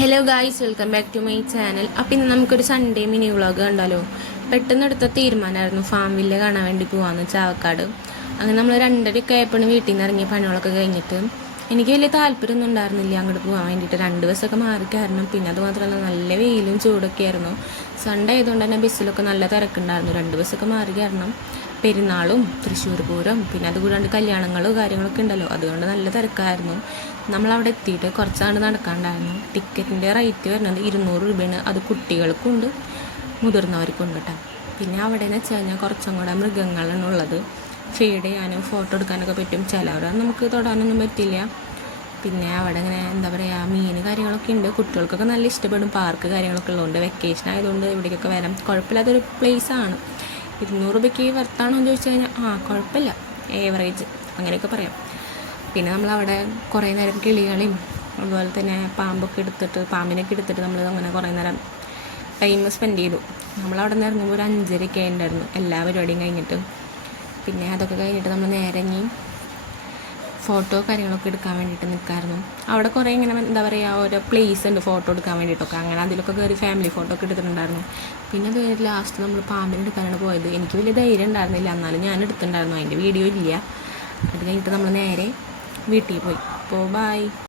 Hello guys, welcome back to my channel. അപ്പം ഇന്ന് നമുക്കൊരു സൺഡേ മിനി വ്ളോഗ് കണ്ടാലോ. പെട്ടെന്ന് എടുത്ത തീരുമാനമായിരുന്നു ഫാം വില്ല കാണാൻ വേണ്ടി പോകാമെന്ന് ചാവക്കാട്. അങ്ങനെ നമ്മൾ 2:30 ആയപ്പോൾ വീട്ടിൽ നിന്ന് ഇറങ്ങിയ പണികളൊക്കെ കഴിഞ്ഞിട്ട് എനിക്ക് വലിയ താല്പര്യമൊന്നും ഉണ്ടായിരുന്നില്ല അങ്ങോട്ട് പോകാൻ വേണ്ടിയിട്ട്. 2 ബസ്സൊക്കെ മാറി കയറണം. പിന്നെ അതുമാത്രമല്ല നല്ല വെയിലും ചൂടൊക്കെ ആയിരുന്നു. സൺഡേ ആയതുകൊണ്ട് തന്നെ ബസ്സിലൊക്കെ നല്ല തിരക്കുണ്ടായിരുന്നു. 2 ബസ്സൊക്കെ മാറി കയറണം. പെരുന്നാളും തൃശ്ശൂർ പൂരം പിന്നെ അതുകൂടാണ്ട് കല്യാണങ്ങളും കാര്യങ്ങളൊക്കെ ഉണ്ടല്ലോ, അതുകൊണ്ട് നല്ല തിരക്കായിരുന്നു. നമ്മളവിടെ എത്തിയിട്ട് കുറച്ചാണ്ട് നടക്കാണ്ടായിരുന്നു. ടിക്കറ്റിൻ്റെ റേറ്റ് വരുന്നത് 200 രൂപയാണ്. അത് കുട്ടികൾക്കുണ്ട് മുതിർന്നവർക്കുണ്ട് കേട്ടോ. പിന്നെ അവിടെ എന്ന് വെച്ച് കഴിഞ്ഞാൽ കുറച്ചും കൂടെ മൃഗങ്ങളാണ് ഉള്ളത്. ഫീഡ് ചെയ്യാനും ഫോട്ടോ എടുക്കാനൊക്കെ പറ്റും. ചിലവരെ നമുക്ക് തൊടാനൊന്നും പറ്റില്ല. പിന്നെ അവിടെ ഇങ്ങനെ എന്താ പറയുക, മീൻ കാര്യങ്ങളൊക്കെ ഉണ്ട്. കുട്ടികൾക്കൊക്കെ നല്ല ഇഷ്ടപ്പെടും. പാർക്ക് കാര്യങ്ങളൊക്കെ ഉള്ളതുകൊണ്ട് വെക്കേഷൻ ആയതുകൊണ്ട് ഇവിടേക്കൊക്കെ വരാം. കുഴപ്പമില്ലാത്തൊരു പ്ലേസാണ്. 200 രൂപയ്ക്ക് വർത്താണോ എന്ന് ചോദിച്ചു കഴിഞ്ഞാൽ കുഴപ്പമില്ല, ഏവറേജ് അങ്ങനെയൊക്കെ പറയാം. പിന്നെ നമ്മളവിടെ കുറേ നേരം കിളികളെയും അതുപോലെ തന്നെ പാമ്പിനൊക്കെ എടുത്തിട്ട് നമ്മൾ അങ്ങനെ കുറേ നേരം ടൈം സ്പെൻഡ് ചെയ്തു. നമ്മളവിടെ നിന്ന് ഇറങ്ങുമ്പോൾ ഒരു 5:30 ഉണ്ടായിരുന്നു എല്ലാ പരിപാടിയും കഴിഞ്ഞിട്ട്. പിന്നെ അതൊക്കെ കഴിഞ്ഞിട്ട് നമ്മൾ നേരെ ഇനി ഫോട്ടോ കാര്യങ്ങളൊക്കെ എടുക്കാൻ വേണ്ടിയിട്ട് നിൽക്കായിരുന്നു. അവിടെ കുറേ ഇങ്ങനെ എന്താ പറയുക, ഓരോ പ്ലേസ് ഉണ്ട് ഫോട്ടോ എടുക്കാൻ വേണ്ടിയിട്ടൊക്കെ. അങ്ങനെ അതിലൊക്കെ കയറി ഫാമിലി ഫോട്ടോ ഒക്കെ എടുത്തിട്ടുണ്ടായിരുന്നു. പിന്നെ അത് കഴിഞ്ഞിട്ട് ലാസ്റ്റ് നമ്മൾ പാമ്പിനെ എടുക്കാനാണ് പോയത്. എനിക്ക് വലിയ ധൈര്യം ഉണ്ടായിരുന്നില്ല, എന്നാലും ഞാൻ എടുത്തിട്ടുണ്ടായിരുന്നു. അതിൻ്റെ വീഡിയോ ഇല്ല. അത് കഴിഞ്ഞിട്ട് നമ്മൾ നേരെ വീട്ടിൽ പോയി. അപ്പോൾ ബൈ.